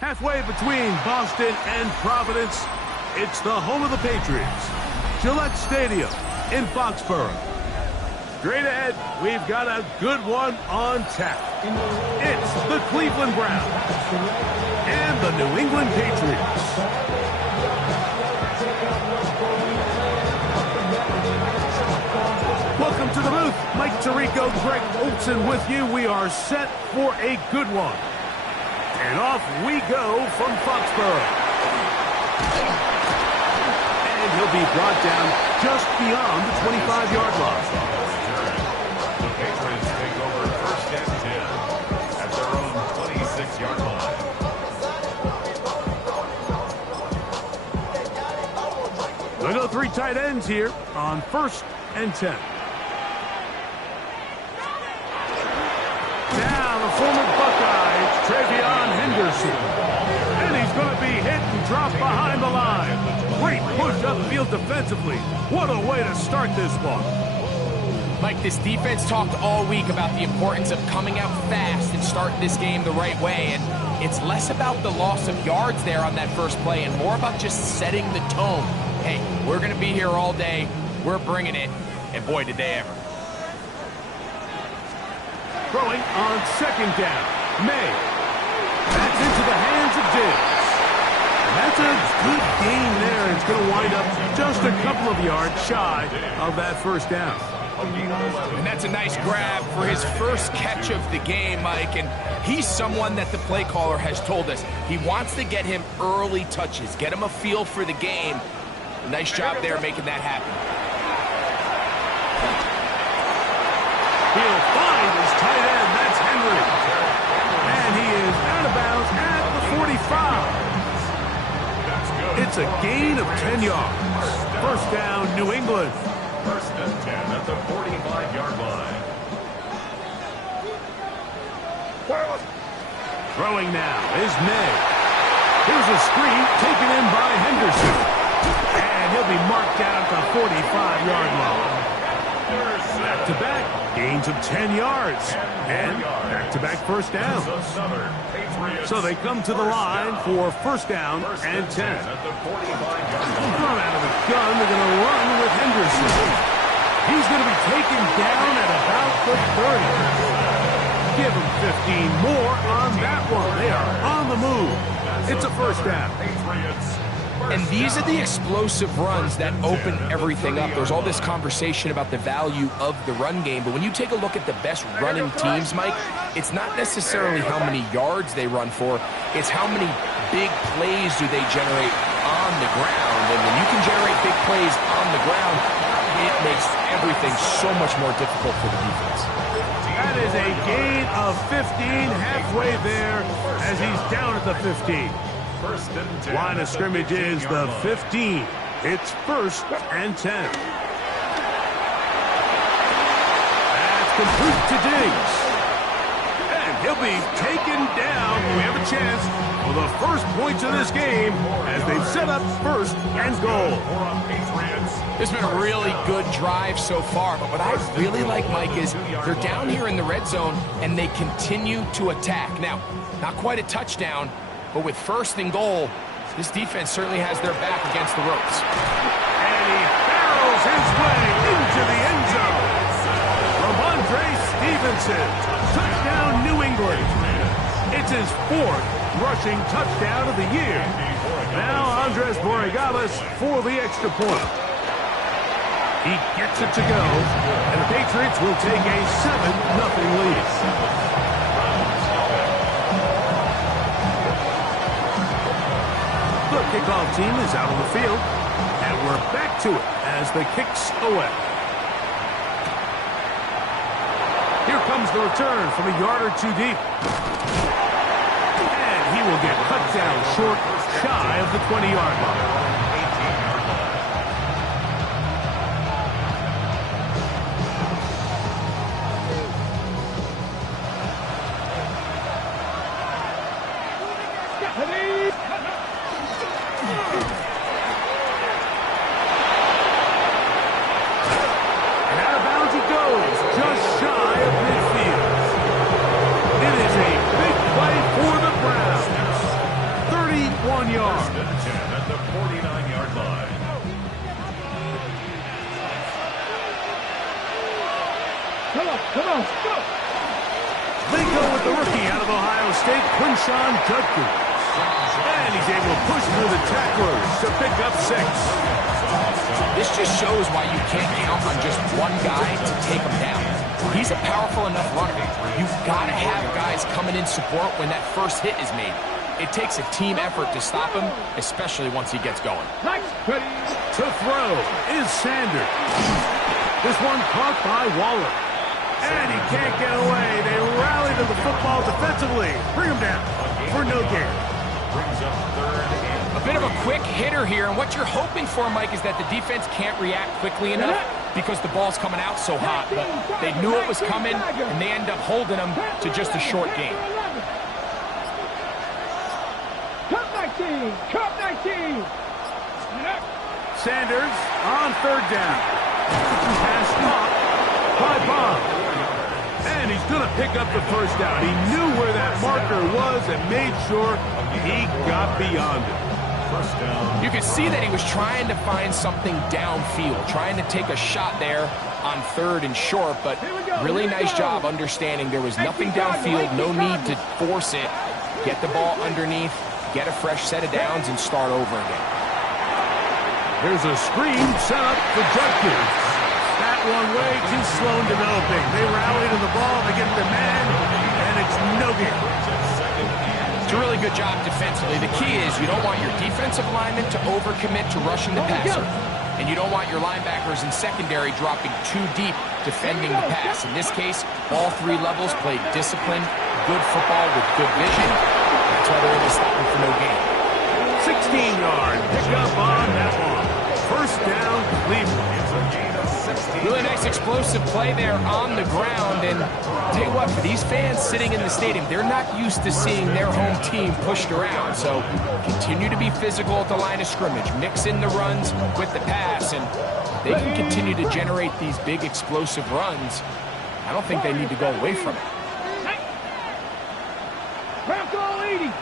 Halfway between Boston and Providence, it's the home of the Patriots, Gillette Stadium in Foxborough. Straight ahead, we've got a good one on tap. It's the Cleveland Browns and the New England Patriots. Welcome to the booth. Mike Tirico, Greg Olson with you. We are set for a good one. And off we go from Foxborough. And he'll be brought down just beyond the 25-yard line. The Patriots take over first and 10 at their own 26-yard line. We'll go 3 tight ends here on first and 10. Now the former Buckeye, it's Travion Henderson. And he's going to be hit and dropped behind the line. Great push upfield defensively. What a way to start this one. Mike, this defense talked all week about the importance of coming out fast and starting this game the right way. And it's less about the loss of yards there on that first play and more about just setting the tone. Hey, we're going to be here all day. We're bringing it. And boy, did they ever. Throwing on second down. May. That's into the hands of Diggs. And that's a good gain there. It's going to wind up just a couple of yards shy of that first down. And that's a nice grab for his first catch of the game, Mike. And he's someone that the play caller has told us he wants to get him early touches, get him a feel for the game. Nice job there making that happen. He'll find his tight end. That's Henry. And he is out of bounds at the 45. It's a gain of 10 yards. First down, New England. First and 10 at the 45-yard line. Throwing now is May. Here's a screen taken in by Henderson. And he'll be marked down at the 45-yard line. Back-to-back gains of 10 yards. And back-to-back first down. So they come to the line for first down and 10. Thrown out of the gun, they're going to run with Henderson. He's going to be taken down at about the 30. Give him 15 more on that one. They are on the move. It's a first down. And these are the explosive runs that open everything up. There's all this conversation about the value of the run game, but when you take a look at the best running teams, Mike, it's not necessarily how many yards they run for, it's how many big plays do they generate on the ground. And when you can generate big plays on the ground, it makes everything so much more difficult for the defense. That is a gain of 15, halfway there as he's down at the 15. Line of scrimmage is the 15. It's first and 10. That's complete to Diggs. And he'll be taken down. We have a chance for the first points of this game as they've set up first and goal. This has been a really good drive so far, but what I really like, Mike, is they're down here in the red zone and they continue to attack. Now, not quite a touchdown, but with first and goal, this defense certainly has their back against the ropes. And he barrels his way into the end zone. Ramondre Stevenson, touchdown New England. It's his 4th rushing touchdown of the year. Now Andres Borregales for the extra point. He gets it to go, and the Patriots will take a 7-0 lead. The kickoff team is out on the field, and we're back to it as the kick's away. Here comes the return from a yard or two deep. And he will get cut down short, shy of the 20-yard line. And out of bounds he goes, just shy of midfield. It is a big play for the Browns. 31 yards. First and 10 at the 49-yard line. Come on, go! They go with the rookie out of Ohio State, Quinshawn Judkins. And he's able to push through the tacklers to pick up 6. This just shows why you can't count on just one guy to take him down. He's a powerful enough runner. You've got to have guys coming in support when that first hit is made. It takes a team effort to stop him, especially once he gets going. To throw is Sanders. This one caught by Waller. And he can't get away. They rally to the football defensively. Bring him down for no gain. Brings up third and A bit of a quick hitter here, and what you're hoping for, Mike, is that the defense can't react quickly enough because the ball's coming out so hot. But they knew it was coming, and they end up holding him to just a short gain. Cup 19! Sanders on third down. Pass blocked by Bob. And he's going to pick up the first down. He knew where that marker was and made sure he got beyond it. first down. You could see that he was trying to find something downfield, trying to take a shot there on third and short, but really nice job understanding there was nothing downfield, no need to force it. Get the ball underneath, get a fresh set of downs, and start over again. There's a screen set up for Judkins. That one way too slow in developing. They rally to the ball, they get the man, and it's no gain. It's a really good job defensively. The key is you don't want your defensive linemen to overcommit to rushing the passer, and you don't want your linebackers in secondary dropping too deep defending the pass. In this case, all three levels played disciplined, good football with good vision. That's why they're able to stop them for no gain. 16-yard pickup on that one. First down, Cleveland. Really nice explosive play there on the ground. And I'll tell you what, for these fans sitting in the stadium, they're not used to seeing their home team pushed around. So continue to be physical at the line of scrimmage. Mix in the runs with the pass, and they can continue to generate these big explosive runs. I don't think they need to go away from it. Bronco 80.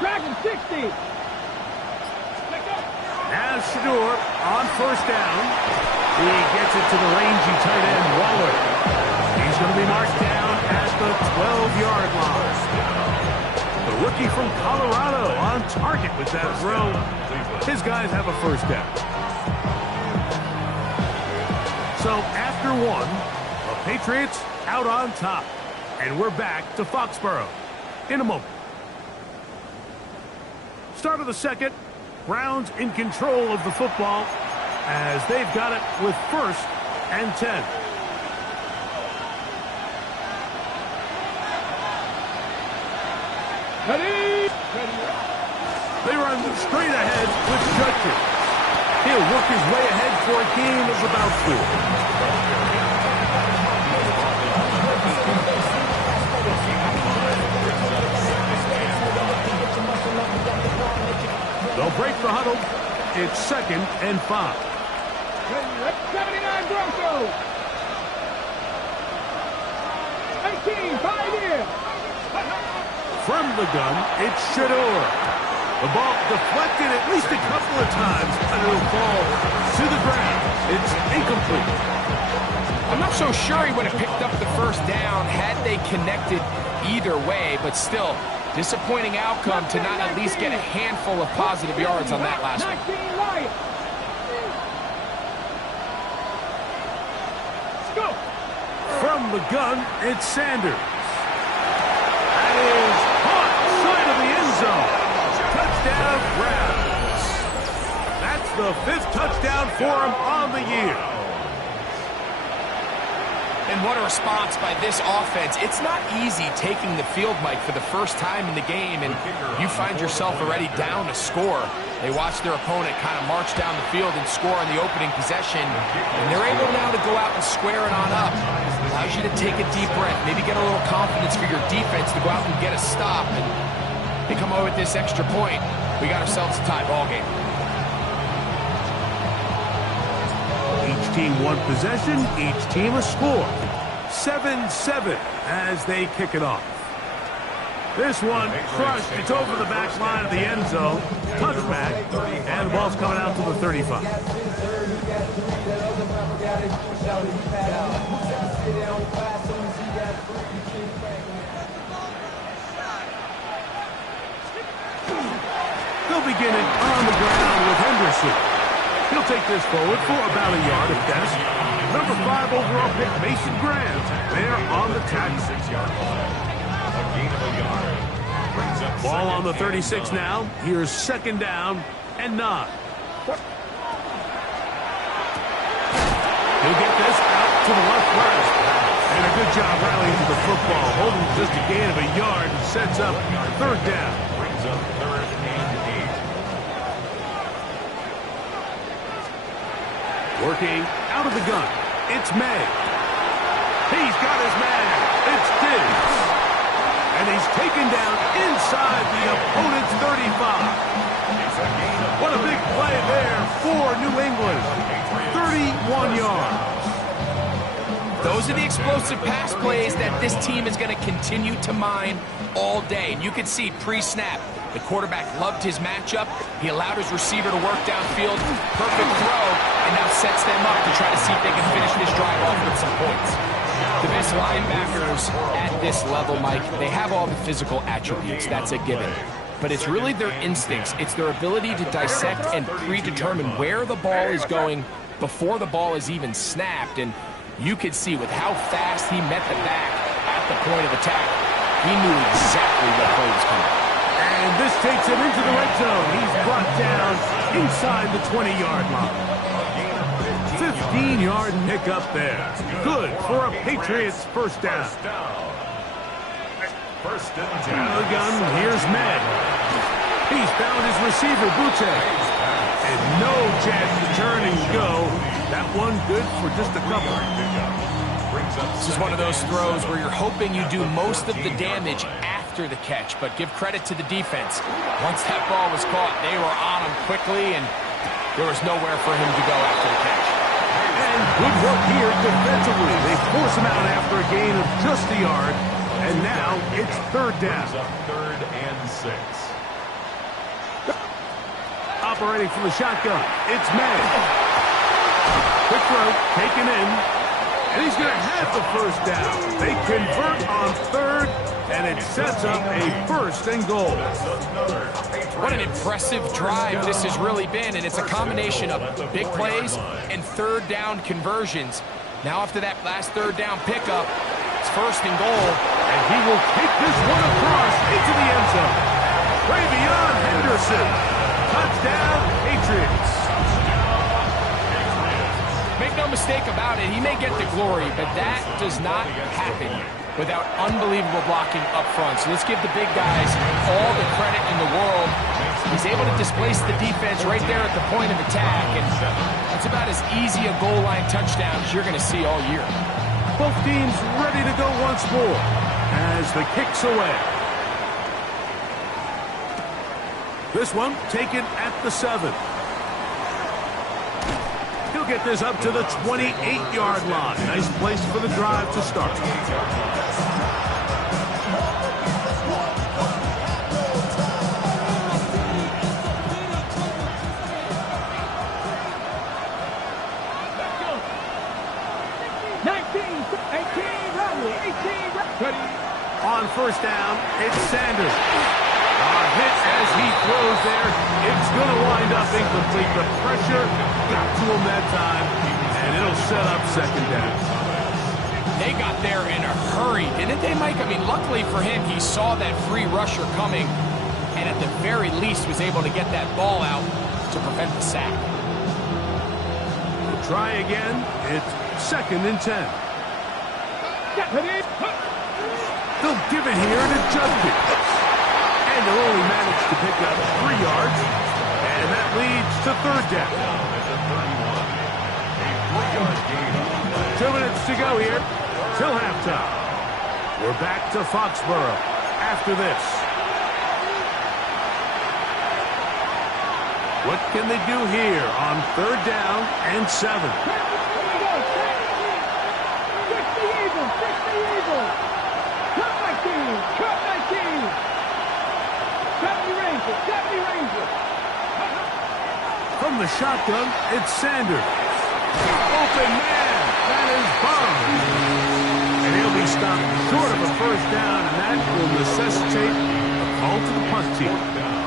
Dragon 60. Now Shador on first down. He gets it to the rangy tight end, Waller. He's going to be marked down at the 12-yard line. The rookie from Colorado on target with that throw. His guys have a first down. So after one, the Patriots out on top. And we're back to Foxborough in a moment. Start of the second. Browns in control of the football as they've got it with first and 10. Ready? They run straight ahead with Judkins. He'll work his way ahead for a gain of about 4. They'll break the huddle. It's 2nd and 5. 79 Broncos. 18, 5 here. From the gun, it's Shador. The ball deflected at least a couple of times, and it'll fall to the ground. It's incomplete. I'm not so sure he would have picked up the first down had they connected either way, but still, disappointing outcome to not at least get a handful of positive yards on that last one. From the gun, it's Sanders. That is caught side of the end zone. Touchdown, Browns. That's the 5th touchdown for him on the year. And what a response by this offense. It's not easy taking the field, Mike, for the first time in the game, and you find yourself already down a score. They watch their opponent kind of march down the field and score on the opening possession, and they're able now to go out and square it on up. Allows you to take a deep breath, maybe get a little confidence for your defense to go out and get a stop. And They come away with this extra point. We got ourselves a tie ball game. Each team one possession, each team a score. 7-7 as they kick it off. This one crushed. It's over the back line of the end zone. Touchback, and the ball's coming out to the 35. They'll begin it on the ground with Henderson. He'll take this forward for about a yard at best. Number 5 overall pick, Mason Graham. They're on the tackle. 6-yard line. A gain of a yard. Brings up Ball on the second 36 now. Here's second down and 9. He'll get this out to the left breast. And a good job rallying to the football. Holding just a gain of a yard and sets up third down. Brings up 3rd and 8. Working out of the gun. It's May. He's got his man. It's Diggs. And he's taken down inside the opponent's 35. What a big play there for New England. 31 yards. Those are the explosive pass plays that this team is going to continue to mine all day. And you can see pre-snap, the quarterback loved his matchup. He allowed his receiver to work downfield. Perfect throw, and now sets them up to try to see if they can finish this drive off with some points. The best linebackers at this level, Mike, they have all the physical attributes. That's a given. But it's really their instincts. It's their ability to dissect and predetermine where the ball is going before the ball is even snapped. And you could see with how fast he met the back at the point of attack, he knew exactly what play was coming. And this takes him into the red zone. He's brought down inside the 20-yard line. 15-yard pickup there. Good for a Patriots first down. First and 10. Out of the gun, here's Med. He's found his receiver, Butte. And no chance to turn and go. That one good for just a couple. This is one of those throws where you're hoping you do most of the damage after the catch, but give credit to the defense. Once that ball was caught, they were on him quickly, and there was nowhere for him to go after the catch. And good work here defensively. They force him out after a gain of just a yard, and now it's third down. 3rd and 6. Operating from the shotgun, it's May. Quick throw, taken in, and he's going to have the first down. They convert on third, and it sets up a first and goal. What an impressive drive this has really been, and it's a combination of big plays and third down conversions. Now after that last third down pickup, it's first and goal. And he will take this one across into the end zone. Way beyond Henderson. Touchdown, Patriots. Make no mistake about it, he may get the glory, but that does not happen without unbelievable blocking up front. So let's give the big guys all the credit in the world. He's able to displace the defense right there at the point of attack, and that's about as easy a goal line touchdown as you're going to see all year. Both teams ready to go once more as the kick's away. This one taken at the 7. He'll get this up to the 28-yard line. Nice place for the drive to start. On first down, it's Sanders. A hit as he throws there. It's going to wind up incomplete. The pressure got to him that time, and it'll set up second down. They got there in a hurry, didn't they, Mike? I mean, luckily for him, he saw that free rusher coming, and at the very least was able to get that ball out to prevent the sack. We'll try again. It's 2nd and 10. They'll give it here to Judkins. And they'll only manage to pick up 3 yards. And that leads to third down. 2 minutes to go here till halftime. We're back to Foxborough after this. What can they do here on 3rd down and 7? Here we go. 60 Eagles. 60 Eagles. Cut 19. Cut 19. 70 Rangers. 70 Rangers. From the shotgun, it's Sanders. Open man. That is Barnes. And he'll be stopped short of a 1st down, and that will necessitate a call to the punt team.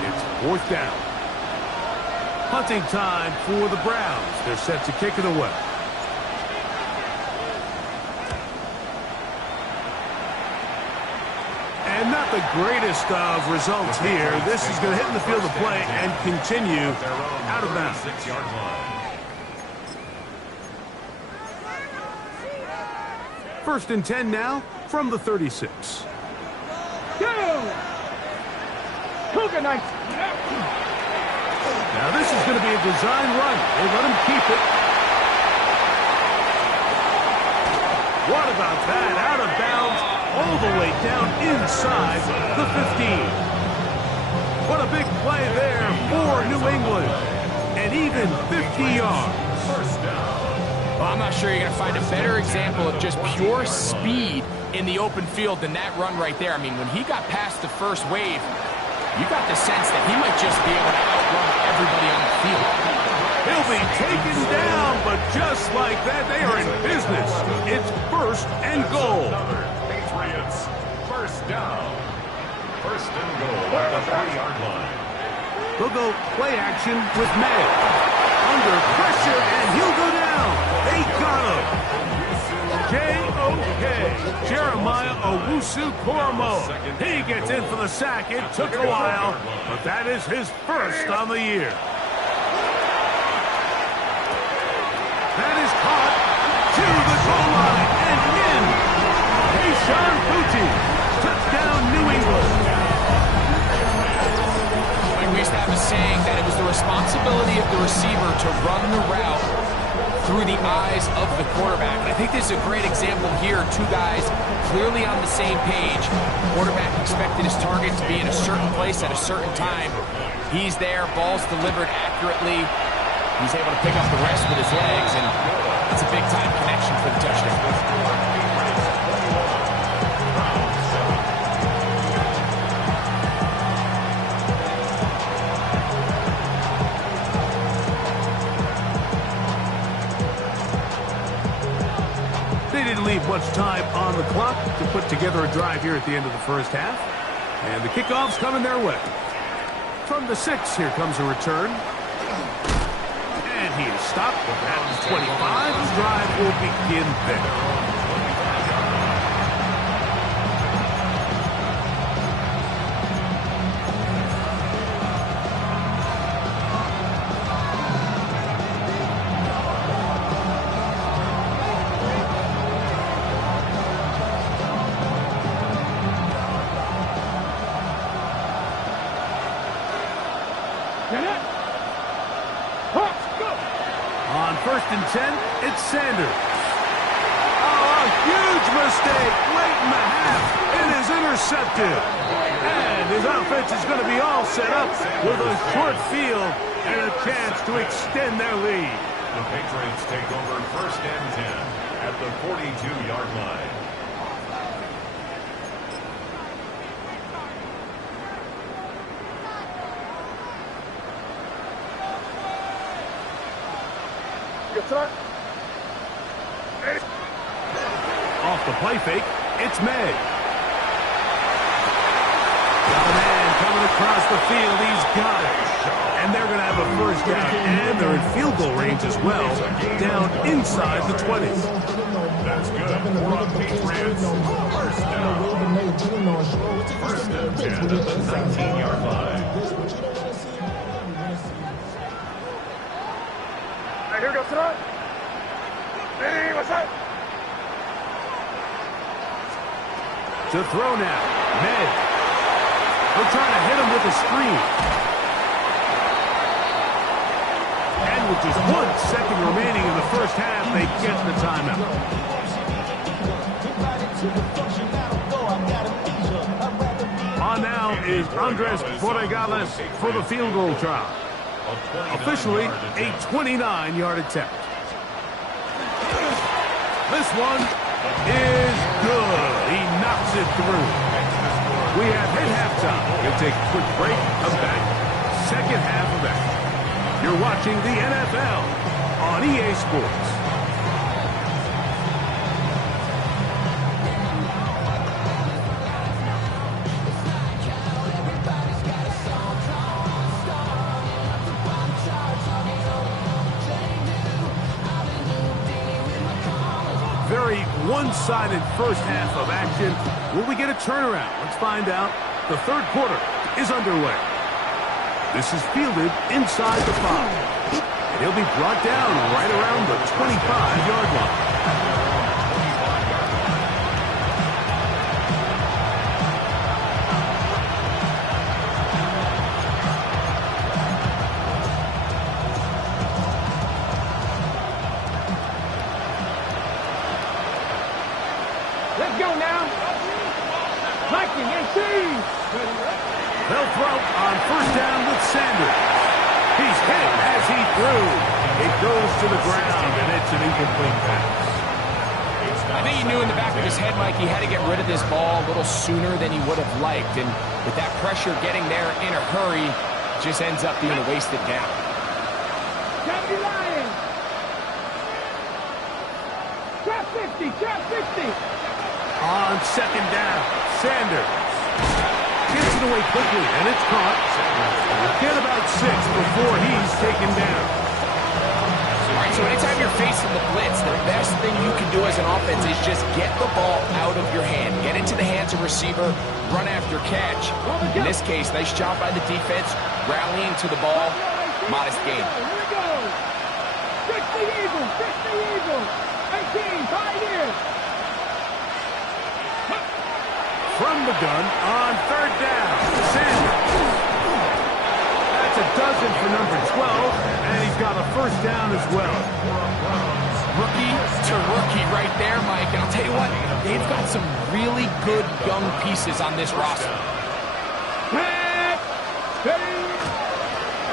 It's 4th down. Punting time for the Browns. They're set to kick it away. And not the greatest of results here. This is going to hit in the field of play and continue out of bounds. 6-yard line. 1st and 10 now from the 36. Go. Cougar Knights. Now this is going to be a design run. They let him keep it. What about that? Out of bounds all the way down inside the 15. What a big play there for New England. And even 50 yards. 1st down. Well, I'm not sure you're going to find a better example of just pure speed in the open field than that run right there. I mean, when he got past the first wave, you got the sense that he might just be able to outrun everybody on the field. He'll be taken down, but just like that, they are in business. It's 1st and goal. Patriots, 1st down. 1st and goal at the 3-yard line. They'll go play action with May. Under pressure, and he'll go down. They got him. J.O.K. Jeremiah Owusu-Koramoah. He gets in for the sack. It took a while, but that is his 1st on the year. That is caught to the goal line and in. Kayshon Boutte. Touchdown, New England. Like we used to have a saying that it was the responsibility of the receiver to run the route through the eyes of the quarterback. And I think this is a great example here. 2 guys clearly on the same page. Quarterback expected his target to be in a certain place at a certain time. He's there, ball's delivered accurately. He's able to pick up the rest with his legs, and it's a big-time connection for the touchdown. They didn't leave much time on the clock to put together a drive here at the end of the 1st half. And the kickoff's coming their way. From the 6, here comes a return. And he is stopped at 25. The drive will begin there. Get it. Hawks, go. On 1st and 10, it's Sanders. Oh, a huge mistake late in the half. It is intercepted. And his offense is going to be all set up with a short field and a chance to extend their lead. The Patriots take over 1st and 10 at the 42-yard line. Off the play fake, it's May. Got a man coming across the field. He's got it. And they're going to have a 1st down. And they're in field goal range as well, down inside the 20. That's good for the Patriots. 1st down. 1st and 10 at the 19-yard line. Here goes it. Hey, what's up? To throw now, Med. They're trying to hit him with a screen. And with just 1 second remaining in the 1st half, they get the timeout. On now is Andres Borregales for the field goal try. Officially a 29-yard attempt. This one is good. He knocks it through. We have hit halftime. We'll take a quick break. Come back. Second half of action. You're watching the NFL on EA Sports. Very one-sided first half of action. Will we get a turnaround? Let's find out. The third quarter is underway. This is fielded inside the 5. And he'll be brought down right around the 25-yard line. Let's go now. Mikey, and see. They'll throw on first down with Sanders. He's hit as he threw. It goes to the ground, and it's an incomplete pass. I think he knew in the back of his head, Mike, he had to get rid of this ball a little sooner than he would have liked. And with that pressure getting there in a hurry, it just ends up being a wasted down. Champion Lions. Trap 50, trap 50. On second down, Sanders gets it away quickly, and it's caught. Get about 6 before he's taken down. All right, so anytime you're facing the blitz, the best thing you can do as an offense is just get the ball out of your hand. Get into the hands of receiver, run after catch. In this case, nice job by the defense, rallying to the ball. Modest gain. Here we go. 60 Eagles, 60 Eagles. 18, Pioneers. From the gun on third down, Sanders. That's a dozen for number 12, and he's got a first down as well. Rookie to rookie right there, Mike. And I'll tell you what, they've got some really good young pieces on this roster.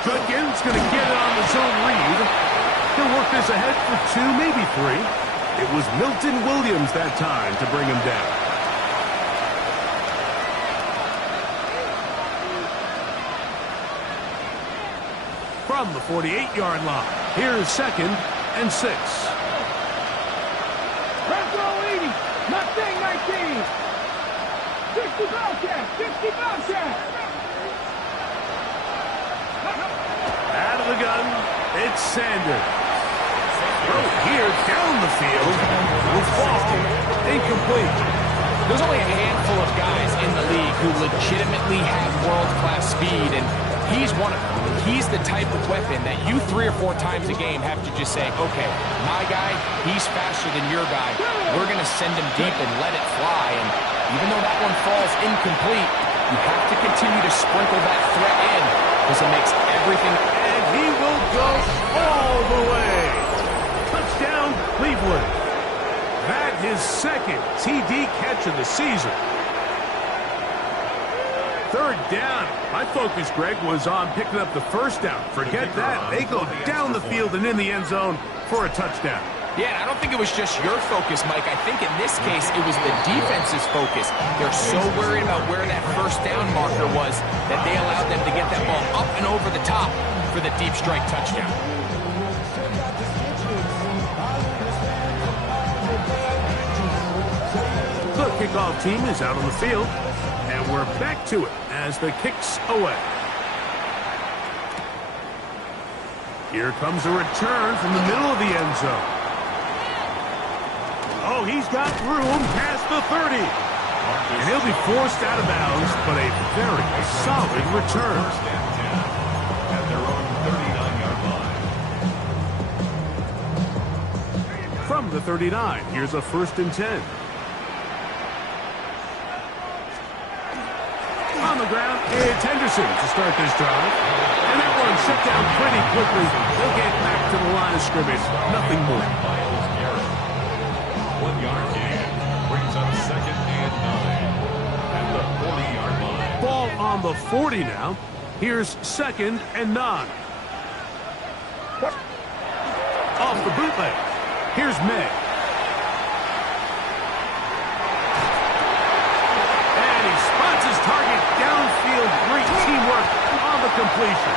Goodkin's going to get it on the zone read. He'll work this ahead for 2, maybe 3. It was Milton Williams that time to bring him down. From the 48-yard line, here's second and 6. Front row 80, Mustang 19. 60 Bobcat, 60 Bobcat. Out of the gun, it's Sanders. Throw here down the field. Will fall. Incomplete. There's only a handful of guys in the league who legitimately have world-class speed, and he's one of them. He's the type of weapon that you 3 or 4 times a game have to just say, okay, my guy, he's faster than your guy. We're going to send him deep and let it fly. And even though that one falls incomplete, you have to continue to sprinkle that threat in because it makes everything. And he will go all the way. Touchdown, Cleveland. That his second TD catch of the season. Third down. My focus, Greg, was on picking up the first down. Forget that. They go down the field and in the end zone for a touchdown. Yeah, and I don't think it was just your focus, Mike. I think in this case, it was the defense's focus. They're so worried about where that first down marker was that they allowed them to get that ball up and over the top for the deep strike touchdown. The kickoff team is out on the field. And we're back to it as the kick's away. Here comes a return from the middle of the end zone. Oh, he's got room past the 30. And he'll be forced out of bounds, but a very solid return. At their own 39-yard line. From the 39, here's a 1st and 10. On the ground, it's Henderson to start this drive. And that one shut down pretty quickly. They'll get back to the line of scrimmage. Nothing more. 1-yard gain brings up 2nd and 9 at the 40-yard line. Ball on the 40 now. Here's 2nd and 9. Off the bootleg. Here's May. And he spots his target downfield. Great teamwork on the completion.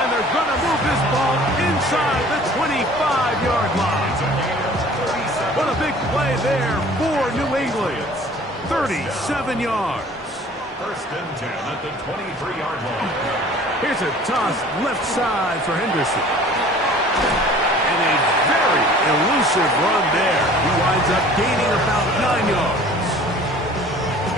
And they're going to move this ball inside the 25-yard line. What a big play there for New England. 37 yards. First and 10 at the 23-yard line. Here's a toss left side for Henderson. And a very elusive run there. He winds up gaining about 9 yards.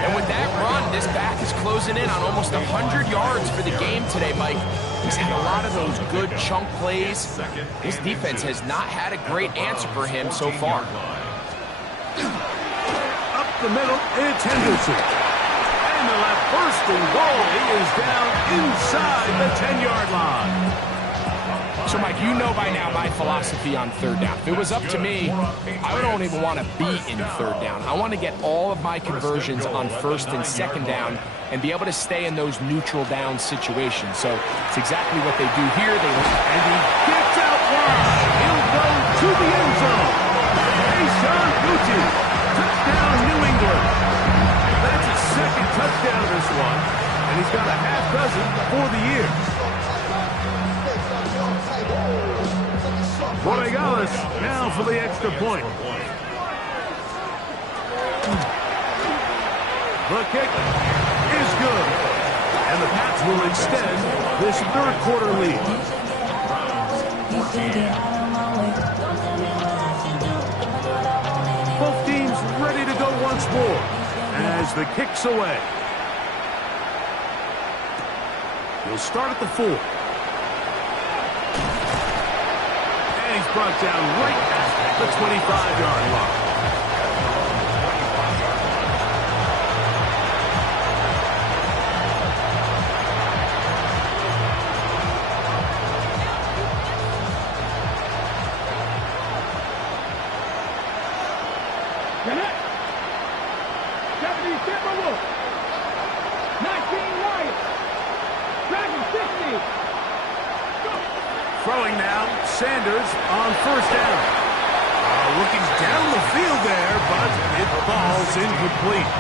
And with that run, this back is closing in on almost 100 yards for the game today, Mike. He's had a lot of those good chunk plays. His defense has not had a great answer for him so far. Up the middle, it's Henderson. And they'll have first and goal. He is down inside the 10-yard line. So, Mike, you know by now my philosophy on third down. If it was up to me, I don't even want to be in third down. I want to get all of my conversions on first and second down and be able to stay in those neutral down situations. So it's exactly what they do here. And he gets out wide. He'll go to the end zone. Mason Gucci. Touchdown, New England. That's his second touchdown this one. And he's got a half dozen for the year. Borregales now for the extra point. The kick is good. And the Pats will extend this third quarter lead. Both teams ready to go once more as the kick's away. He'll start at the 4. He's brought down right at the 25-yard line. Connect. 70 Timberwolves. 19 Lions. Dragon 60. Throwing now, Sanders on first down. Looking down the field there, but it falls incomplete.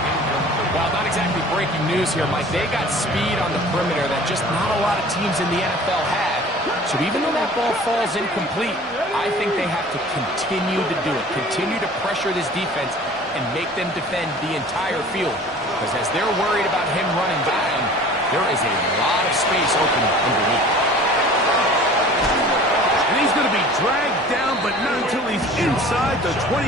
Well, not exactly breaking news here, Mike. They got speed on the perimeter that just not a lot of teams in the NFL have. So even though that ball falls incomplete, I think they have to continue to do it. Continue to pressure this defense and make them defend the entire field. Because as they're worried about him running down, there is a lot of space open underneath. And he's going to be dragged down, but not until he's inside the 25.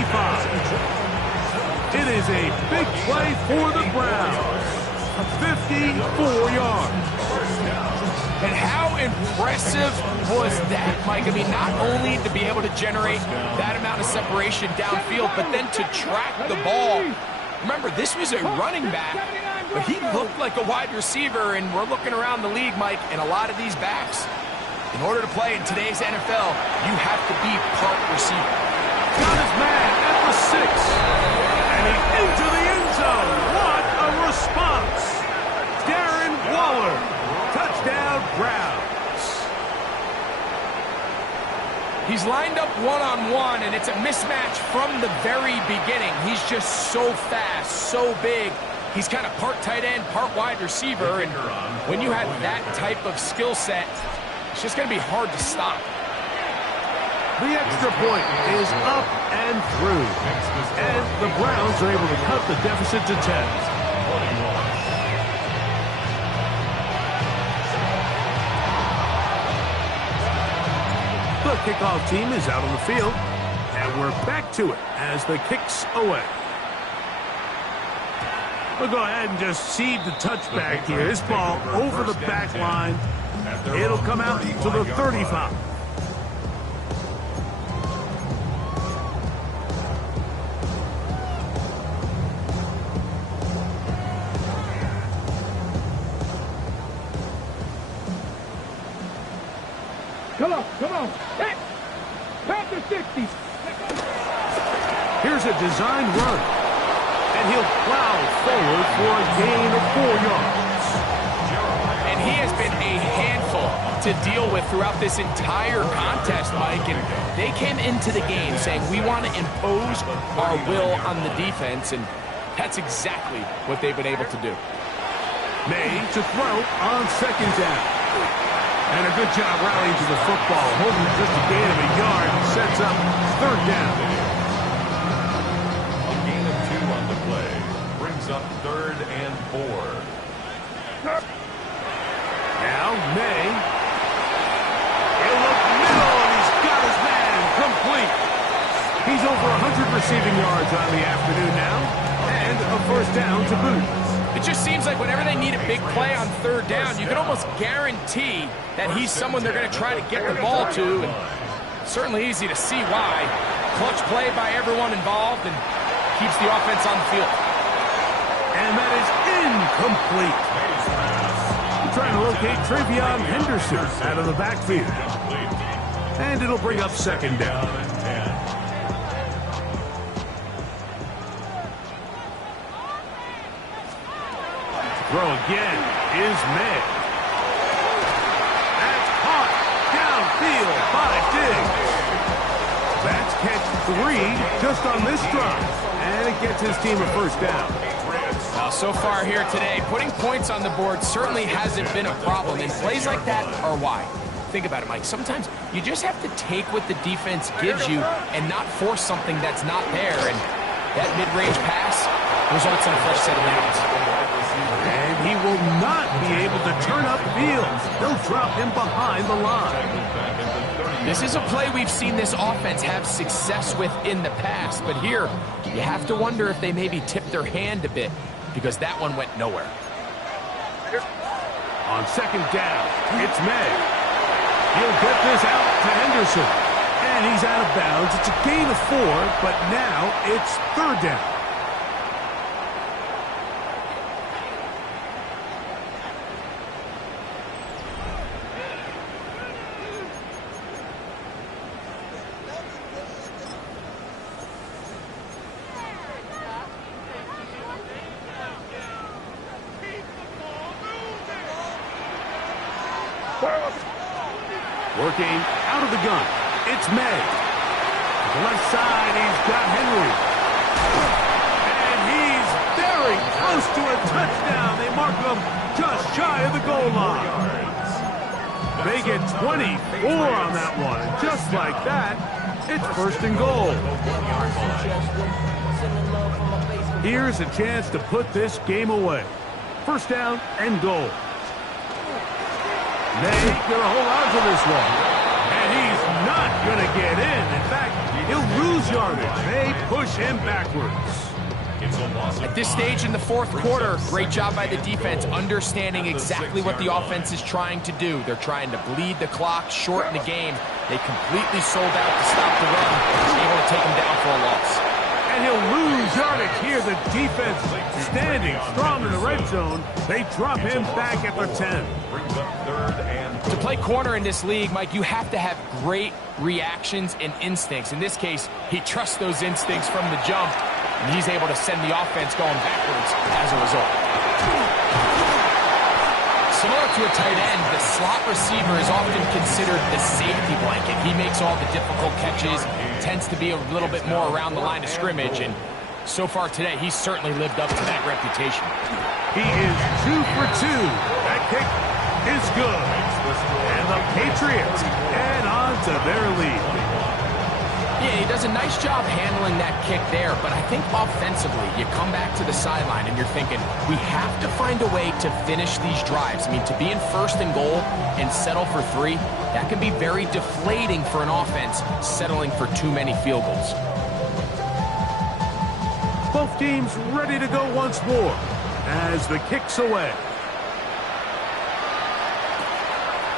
It is a big play for the Browns. 54 yards. And how impressive was that, Mike? I mean, not only to be able to generate that amount of separation downfield, but then to track the ball. Remember, this was a running back, but he looked like a wide receiver, and we're looking around the league, Mike, and a lot of these backs, in order to play in today's NFL, you have to be part receiver. Got his man at the 6. And he's into the end zone. What a response. Darren Waller. Touchdown, Browns. He's lined up one-on-one, and it's a mismatch from the very beginning. He's just so fast, so big. He's kind of part tight end, part wide receiver, and when you have that type of skill set, it's just going to be hard to stop. The extra point is up and through. And the Browns are able to cut the deficit to 10. The kickoff team is out on the field. And we're back to it as the kick's away. We'll go ahead and just cede the touchback here. This ball over the back line. It'll come out to the 35. Come on. Hey! Panther 60. Here's a designed run. And he'll plow forward for a gain of 4 yards. And he has been a handful to deal with throughout this entire contest, Mike. And they came into the game saying, we want to impose our will on the defense, and that's exactly what they've been able to do. May to throw on second down. And a good job rallying to the football. Holding just a gain of a yard. Sets up third down. A gain of 2 on the play. Brings up 3rd and 4. Now May. He'll look middle, and he's got his man complete. He's over 100 receiving yards on the afternoon now. And a first down to boot. It just seems like whenever they need a big play on third down, you can almost guarantee that he's someone they're going to try to get the ball to. And certainly easy to see why. Clutch play by everyone involved and keeps the offense on the field. And that is incomplete. Trying to locate Travion Henderson out of the backfield. And it'll bring up second down. Throw again is May. That's caught downfield by Diggs. That's catch 3 just on this drive. And it gets his team a first down. Now, so far here today, putting points on the board certainly hasn't been a problem. And plays like that are why. Think about it, Mike. Sometimes you just have to take what the defense gives you and not force something that's not there. And that mid-range pass results in a fresh set of downs. And he will not be able to turn up field. They'll drop him behind the line. This is a play we've seen this offense have success with in the past, but here you have to wonder if they maybe tipped their hand a bit, because that one went nowhere. On second down, it's May. He'll get this out to Henderson. And he's out of bounds. It's a gain of 4, but now it's third down. Working out of the gun. It's May. To the left side, he's got Henry. And he's very close to a touchdown. They mark him just shy of the goal line. They get 24 on that one. And just like that, it's first and goal. Here's a chance to put this game away. First down and goal. May gonna hold on to this one. And he's not gonna get in. In fact, he'll lose yardage. They push him backwards. At this stage in the fourth quarter, great job by the defense understanding exactly what the offense is trying to do. They're trying to bleed the clock, shorten the game. They completely sold out to stop the run, able to take him down for a loss. And he'll lose yardage here. The defense standing strong in the red zone. They drop him back at the 10. To play corner in this league, Mike, you have to have great reactions and instincts. In this case, he trusts those instincts from the jump, and he's able to send the offense going backwards as a result. Similar to a tight end, the slot receiver is often considered the safety blanket. He makes all the difficult catches, tends to be a little bit more around the line of scrimmage, and so far today, he's certainly lived up to that reputation. He is 2 for 2. That kick is good. And the Patriots add on to their lead. Yeah, he does a nice job handling that kick there, but I think offensively, you come back to the sideline and you're thinking, we have to find a way to finish these drives. I mean, to be in first and goal and settle for 3, that can be very deflating for an offense settling for too many field goals. Both teams ready to go once more as the kick's away.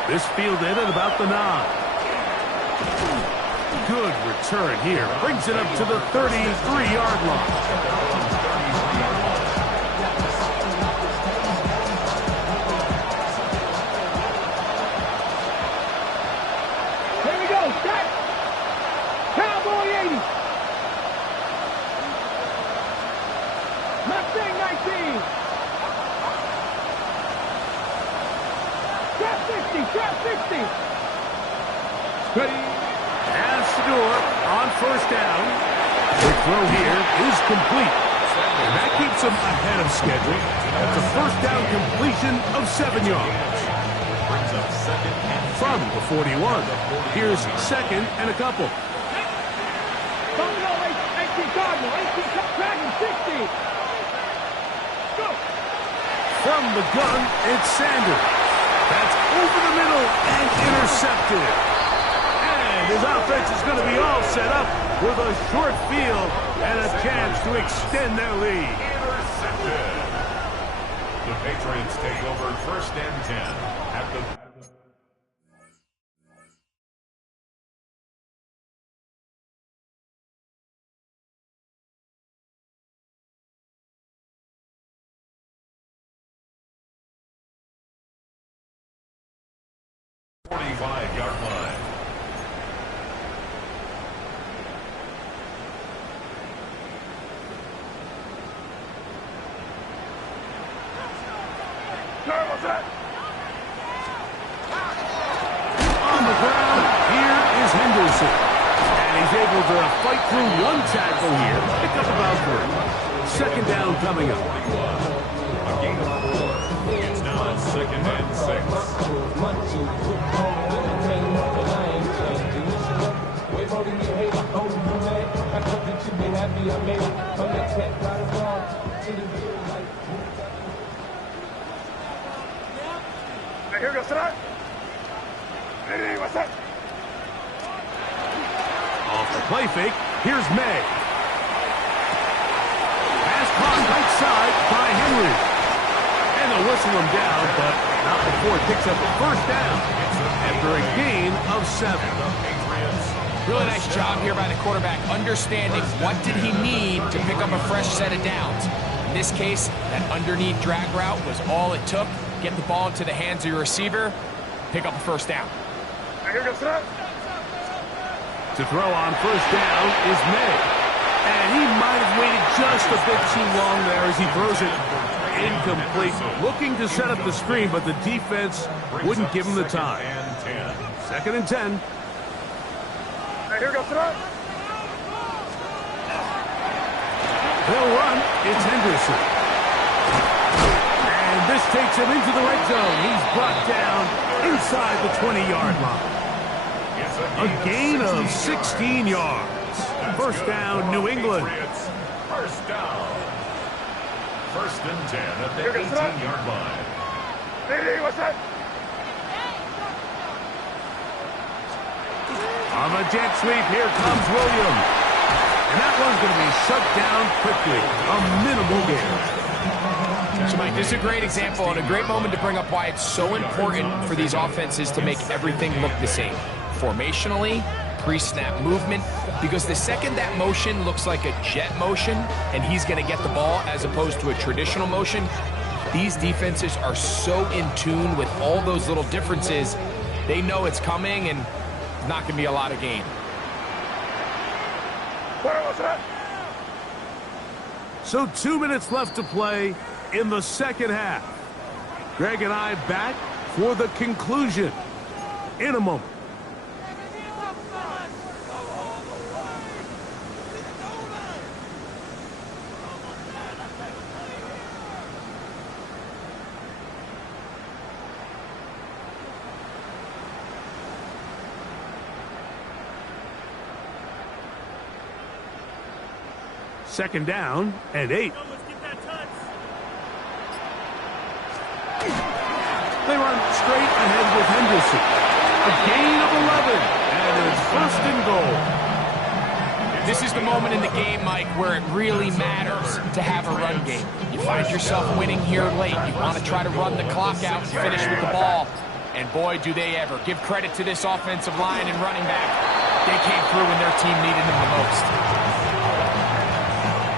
This fielded at about the 9. Good return here. Brings it up to the 33-yard line. Here we go. Set. Cowboy 80. Mustang 19. Trap 60. Trap 60. Ready. Pass Stewart on first down. The throw here is complete. And that keeps him ahead of schedule. It's a first down completion of 7 yards. Brings up second and From the 41. Here's second and a couple. Buffalo 18 Cardinal, 18 Dragon, 60. Go. From the gun, it's Sanders. That's over the middle and intercepted. And his offense is going to be all set up with a short field and a chance to extend their lead. intercepted. The Patriots take over first and 10 at the... Yard line. On the ground, here is Henderson. And he's able to fight through one tackle here. Pick up about 3. Second down coming up. A gain of 4. It's now second and 6. Here goes tonight. Hey, what's that? Off the play fake, here's May. Pass caught right side by Henry. And they'll whistle him down, but not before it picks up the first down after a gain of 7. Really nice job here by the quarterback, understanding what did he need to pick up a fresh set of downs. In this case, that underneath drag route was all it took. Get the ball into the hands of your receiver, pick up a first down. Here goes tonight. To throw on first down is May. And he might have waited just a bit too long there as he throws it incomplete. Looking to set up the screen, but the defense wouldn't give him the time. Second and 10. Here goes tonight. They'll run. It's Henderson. And this takes him into the red zone. He's brought down inside the 20-yard line. A gain of 16 yards. First down, New England. First down. First and 10 at the 18-yard line. Hey, what's that? On the jet sweep, here comes Williams. And that one's going to be shut down quickly. A minimal gain. So, Mike, this is a great example and a great moment to bring up why it's so important for these offenses to make everything look the same. Formationally, pre-snap movement, because the second that motion looks like a jet motion and he's going to get the ball as opposed to a traditional motion, these defenses are so in tune with all those little differences. They know it's coming and not going to be a lot of gain. So 2 minutes left to play in the second half. Greg and I back for the conclusion in a moment. Second down and 8. They run straight ahead with Henderson. A gain of 11, and it's first and goal. This is the moment in the game, Mike, where it really matters to have a run game. You find yourself winning here late. You want to try to run the clock out and finish with the ball. And boy, do they ever. Give credit to this offensive line and running back. They came through when their team needed them the most.